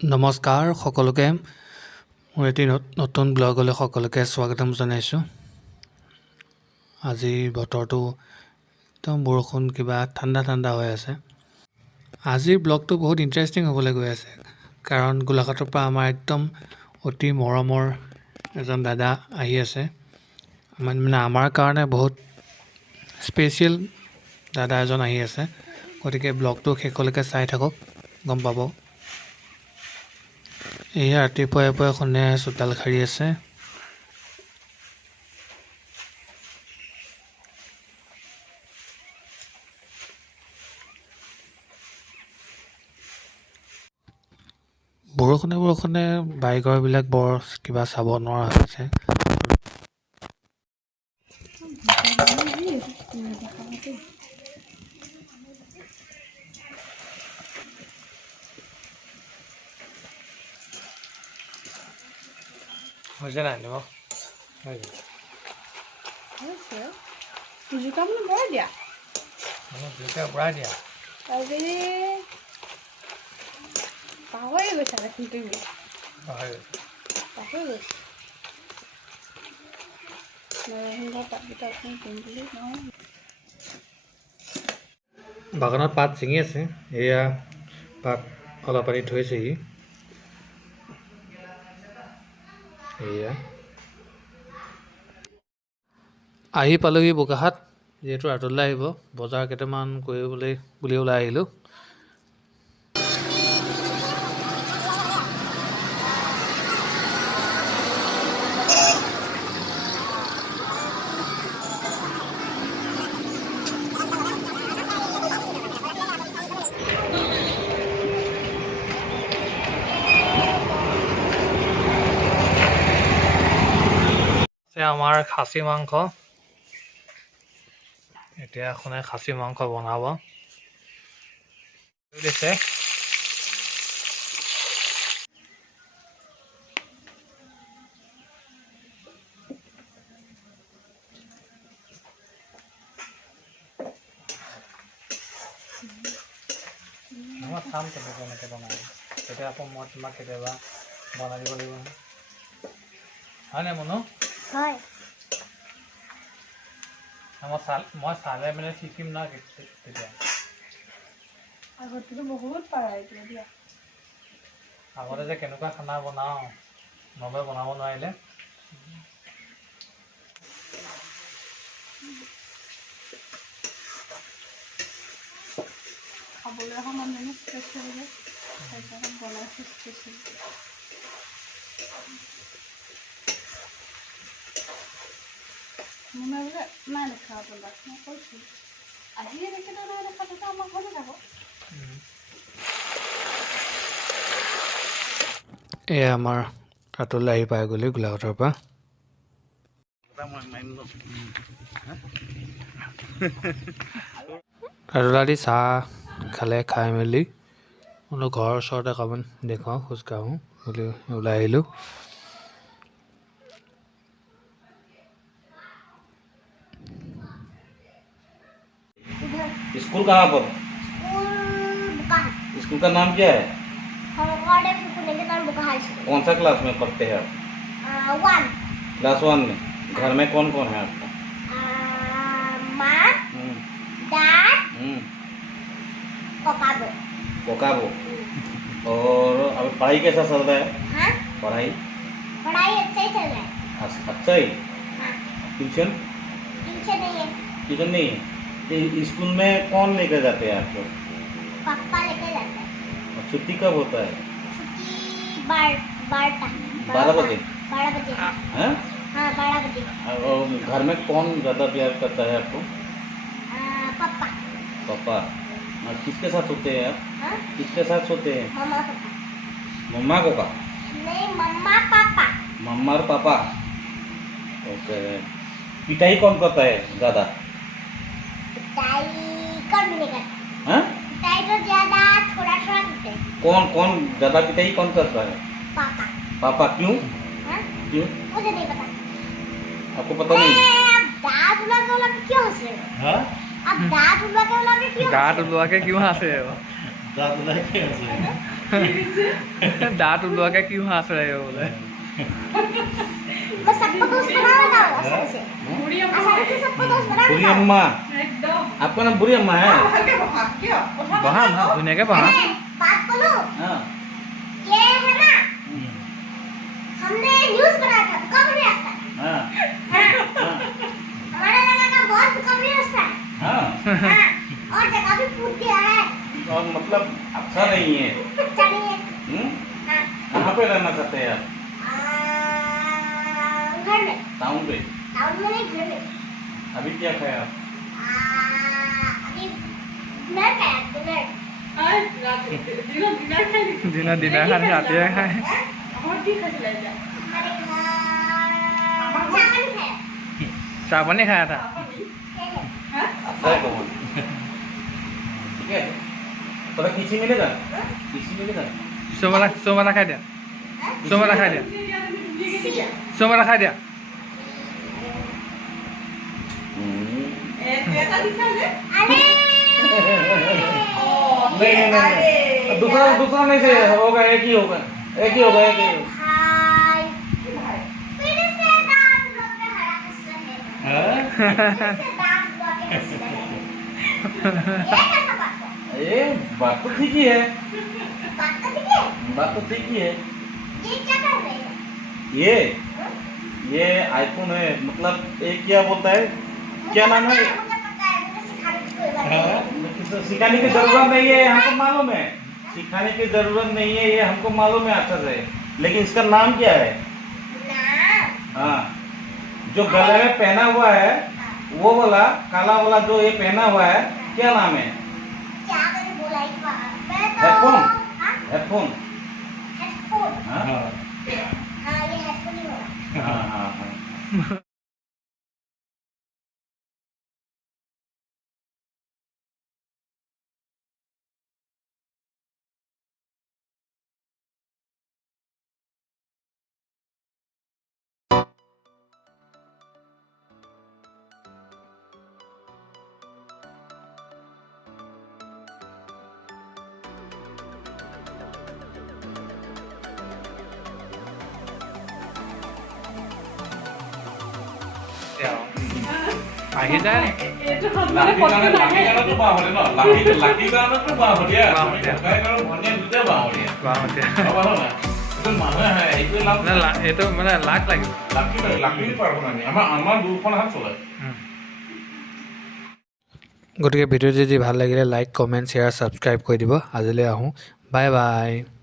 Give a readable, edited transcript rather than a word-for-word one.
নমস্কাৰ সকলোকে মোৰ এটি নতুন ব্লগলৈ সকলোকে স্বাগতম জনাইছোঁ। আজি বতৰটো একদম বৰষুণ কিবা ঠাণ্ডা হৈ আছে। আজিৰ ব্লগটো বহুত ইণ্টাৰেষ্টিং হ'বলৈ গৈ আছে, কাৰণ গোলাঘাটৰ পৰা আমাৰ একদম অতি মৰমৰ এজন দাদা আহি আছে। মানে আমাৰ কাৰণে বহুত স্পেচিয়েল দাদা এজন আহি আছে, গতিকে ব্লগটো শেষলৈকে চাই থাকক, গম পাব। এয়া ৰাতিপুৱাই সন্ধিয়া চোতাল সাৰি আছে। বৰষুণে বাইকৰবিলাক বৰ কিবা চাব নোৱাৰা হৈছে। হৈছে নাই নিব জোতা মানে বৰাই দিয়া বৰাই দিয়া আজি পাহৰি গৈছা দেখোন তুমি পাহৰি গৈছা নৰসিংহ পাতকেইটা অকণ দিম বুলি নহয়। বাগানত পাত ছিঙি আছে। এয়া পাত অলপ আনি থৈছেহি। এয়া আহি পালোহি বোকাখাট। যিহেতু ৰাতিলৈ আহিব, বজাৰ কেইটামান কৰিবলৈ বুলি ওলাই আহিলোঁ। আমাৰ খাচী মাংস, এতিয়া এখনে খাচী মাংস বনাব দিছে। মই চাম কেনেকৈ বনাই, তেতিয়া আকৌ মই তোমাক কেতিয়াবা বনাই দিব লাগিব, হয় নাই মনো? হয় মই চালে মানে শিকিম না তেতিয়া। আগতেতো বহুত পাৰা এতিয়া দিয়া। আগতে যে কেনেকুৱা খানা বনাওঁ, নবে বনাব নোৱাৰিলে। খাবলৈ অহা মানুহে স্পেচিয়েল যে সেইকাৰণে বনাইছোঁ স্পেচিয়েল। মনে বোলে নাই দেখা আপোনাক, মই কৈছোঁ আহিয়ে দেখিলে নাই দেখা তেতিয়া আমাৰ ঘৰলৈ যাব। এয়া আমাৰ ৰাতিলৈ আহি পাই গ'লো গোলাঘাটৰ পৰা। ৰাতিপুৱা চাহ খালে, খাই মেলি বোলো ঘৰৰ ওচৰতে অকণমান দেখুৱাওঁ, খোজকাঢ়োঁ বুলি ওলাই আহিলোঁ। स्कूल कहाँ पर? स्कूल का नाम क्या है? कौन सा क्लास में पढ़ते हैं आप? 1 क्लास 1 में। घर में कौन कौन है आपका? माँ, डैड, कोकाबो। और अभी पढ़ाई कैसा चल रहा है? हाँ? पढ़ाई पढ़ाई अच्छा ही चल रहा है। अच्छा ही। हाँ। ट्यूशन ट्यूशन नहीं है, ट्यूशन नहीं है। ये स्कूल में कौन लेकर जाते हैं आपको? पापा लेकर जाता है। और छुट्टी कब होता है? छुट्टी 12 बजे। 12 बजे। हैं? हाँ 12 बजे। और घर में कौन ज़्यादा प्यार करता है आपको? पापा। पापा। और किसके साथ सोते हैं आप? हाँ? किसके साथ सोते हैं? मम्मा पापा। मम्मा को का? नहीं मम्मा पापा। मम्मा और पापा। ओके। पिटाई कौन करता है ज़्यादा? पिटाई कौन भी नहीं करता। हाँ? पिटाई तो ज्यादा थोड़ा करते हैं। कौन ज़्यादा पिटाई कौन करता है? पापा। पापा क्यों? हाँ? क्यों? मुझे नहीं पता। आपको पता नहीं? अब दांत उलवा के क्यों हंस रहे हो? हाँ? अब दांत उलवा के क्यों हंस रहे हो? গাত ওলোৱাকৈ কিয় আছে? दांत उड़ा के हंस रहे हैं। दाँत ওলোৱাকৈ কি মাছ ৰাখিব বোলে मैं सबको दोस्त बना रहा हूँ आसानी से बुढ़ी आसानी से सबको दोस्त बना बुरी रहा हूँ अम्मा एकदम आपका नाम बुरी अम्मा है ভালকে বহা কিয় কথা বহা ধুনীয়াকৈ বহা अरे बात बोलो हाँ ये है ना हमने न्यूज़ बनाया था कॉमेडी रास्ता हाँ हमारा लगा था बहुत कॉमेडी रास्ता है हाँ हाँ, और जगह भी पूछ दिया है और मतलब अच्छा नहीं है चलिए हम्म? हाँ कहाँ पे रहना चाहते हैं आप घर में टाउन पे टाउन में नहीं घर में अभी क्या खाया आप अभी डिनर का है डिनर আই রাতে দিনা দিনা খাইলি দিনা খালি ৰাতিয়ে খায় আমার কি খাইছিল এটা हमारे घर चावल है চাহ পানী খাই আছা হ্যাঁ अच्छा है कौन ठीक है पता किसी मिलेगा किसी मिलेगा চুমালা খাই দিয়া চুমালা খাই দিয়া চুমালা খাই দিয়া এটা দিছালে अरे नहीं दूसरा दूसरा नहीं से होगा एक ही होगा एक ही होगा एक ही होगा भाई फिर से दांत लोग पे हरा हंस रहे हैं हाँ? फिर से दांत लोग के हंस रहे हैं ये कैसा बात है ये बात तो ठीक ही है बात तो ठीक है बात तो ठीक ही है ये क्या कर रहे हैं ये आईफोन है मतलब एक क्या बोलता है क्या नाम है मुझे पता है मुझे सिखाने की कोई बात नहीं सिखाने की जरूरत नहीं है हमको मालूम है सिखाने की जरूरत नहीं है ये हमको मालूम है अच्छा से लेकिन इसका नाम क्या है नाम हाँ जो गले में पहना हुआ है वो वाला काला वाला जो ये पहना हुआ है क्या नाम है क्या मैंने बोला एक बार मैं तो हेडफोन हाँ हेडफोन हेडफोन हाँ हाँ ये हेडफोन ही होगा हाँ हाँ हाँ আহি যায় নি এইটো খাবলে পটকে নাহে এইটো মানে লাক লাগিব গতিকে ভিডিঅ'টো যদি ভাল লাগিলে লাইক কমেণ্ট শ্বেয়াৰ ছাবস্ক্ৰাইব কৰি দিব আজিলৈ আহোঁ বাই বাই